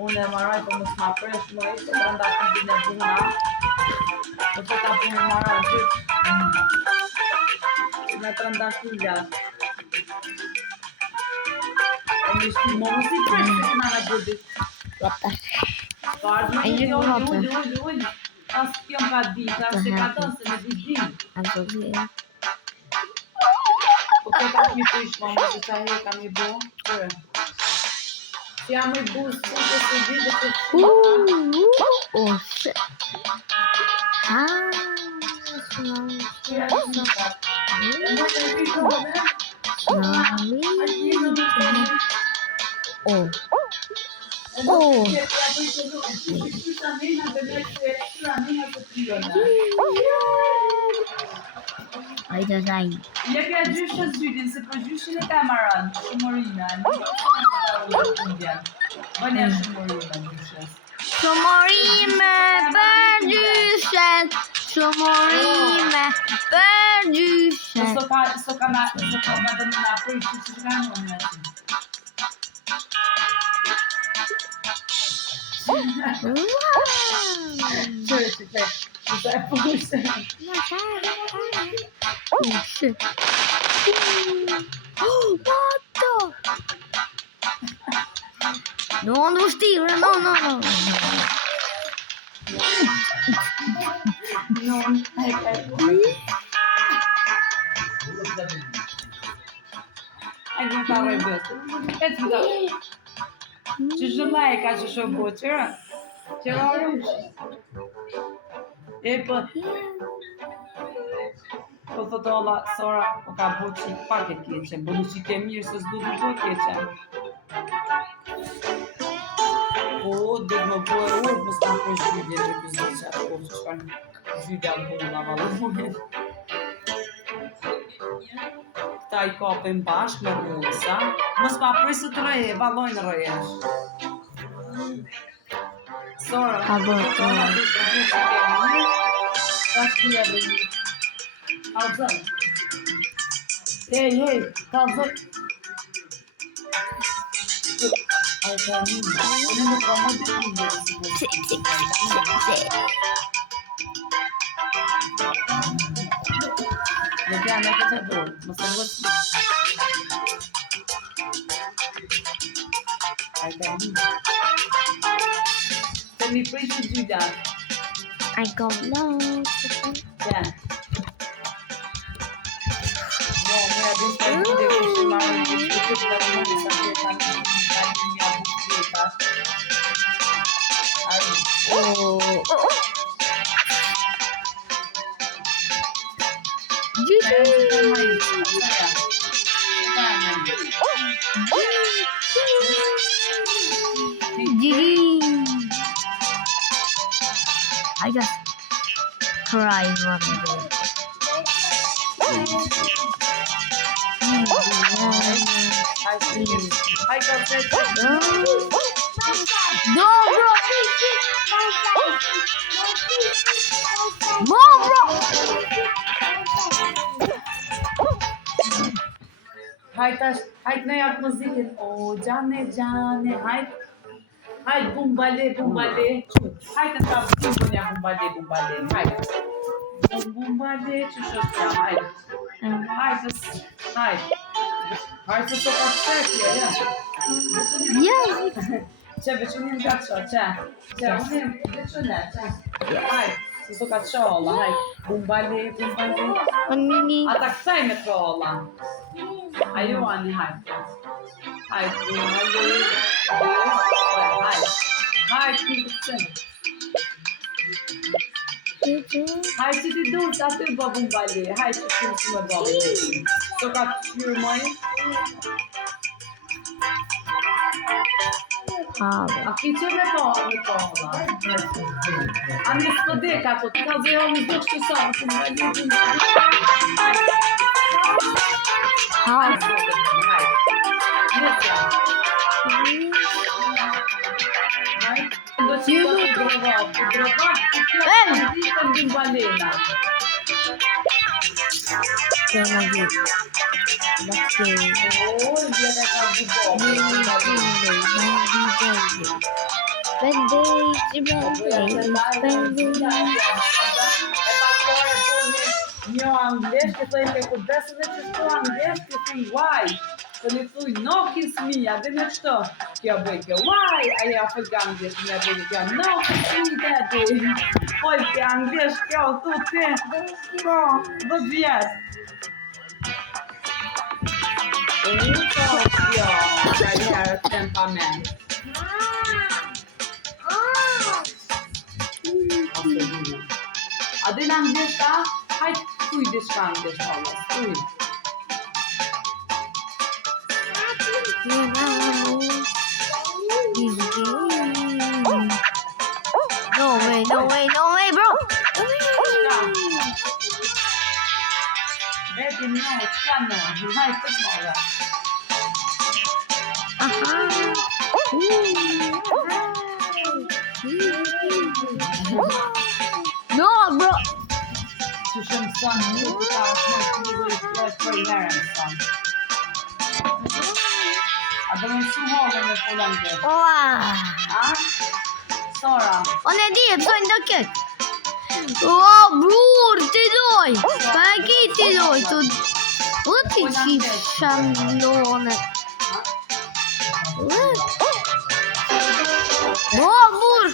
Unë e maraj për mos ma presh më ishte brenda fundin e buna. Po të ka punë maraj gjithë. Me brenda fillat. E mi shti më mësi presh të këna në gjëdit. Pardë me një ullë. As kjo m'ka dit, as se ka tonë se me dit. Po të ka shmi prish më mësi që aje ka mi bu. Jam i bus të gjithë të Oh shit. Ai design. Ja ka gjyshën zydin, se për gjyshën e ka maran, shumorina. Bënja shumorina gjyshës. Shumorime për gjyshen. Shumorime për gjyshen. So ka dëmë nga prish, që që ka në në Oh shit. Oh, what the? No, no, Steve, no. Ai não tá rebelde. É tudo. Që zhëllaj ka që shoko, qëra? Qëra rrush? E po... Po thotë olla, Sora, po ka bo që pak e keqe, bo në që ke mirë se s'du të bo keqe. Po, dhe më po e urë, më s'ka për zhydje dhe këzë që atë po që shkanë zhydja në punë nga valumit. Këta I kapin bashkë me rrusa. Mos pa prisë të reje, valojnë rejesh. Sora, Ka bërë të ka shkija dhe një. Kalzoj. Hey, kalzoj. Ai ka një. Unë më ka më dhe një. Në kja në këtë të dorë, më së vëtë. Ai ka një. Se mi prishë gjyda. I don't know. Ja. No, më ja din të gjyde kështë marë në gjyde këtë në më në sa të kanë një abusita. Ai. I just cried one day. No, bro! Mom, bro! Hajt në jakë muzikën. O, gjane, hajt. Hajt, bumbale. Hajt në kapë timponja bumbale. Hajt. Bumbale, që shosë jam, hajt. Hajt të ka qëtje, ja. Që veçunin ka qo, që. Që, unim veçunin, që. Hajt, Så ka çolla, hajt. Bumbali, bumbali. Ata kësaj me trolla. Ajo ani hajt. Hajt, bumbali. Hajt. Hajt, këtë. Hajt që ti dur të aty bë bumbali. Hajt që ti më me bë. So ka qyrë moj. A ki që me trolla? A një s'pëdeka, po të ka zëjo një do që sa, bumbali, bumbali. Hajt. Do që do të drova, ditën bumbalena. Vjeta ka një anglisht, që thëjnë të kudesë dhe që shto anglisht, që thëjnë why. Të një thuj, no kiss me, a dhe në qëto, kjo bëjke, why, a ja fëllë anglisht, në bëjke, kjo, no kiss me, daddy. Oj, kjo anglisht, kjo, thu ti, ko, 10 vjetë. Kjo, ka njerë temperament. A dhe në anglisht, a? Hajtë, thuj dhe shka anglisht, Allah, thuj. No way, bro. Baby, no, qka no? Hajtë të t'mora. No, bro. Që shumë sonë, në të ta është në të një për i herën sonë. A dhe më shumë hodhe me fullan dhe. A? Sora. O ne di, pësojnë do këtë. O, brur, ti doj. Pa e ki ti doj. O, ti që shamlone. O, brur.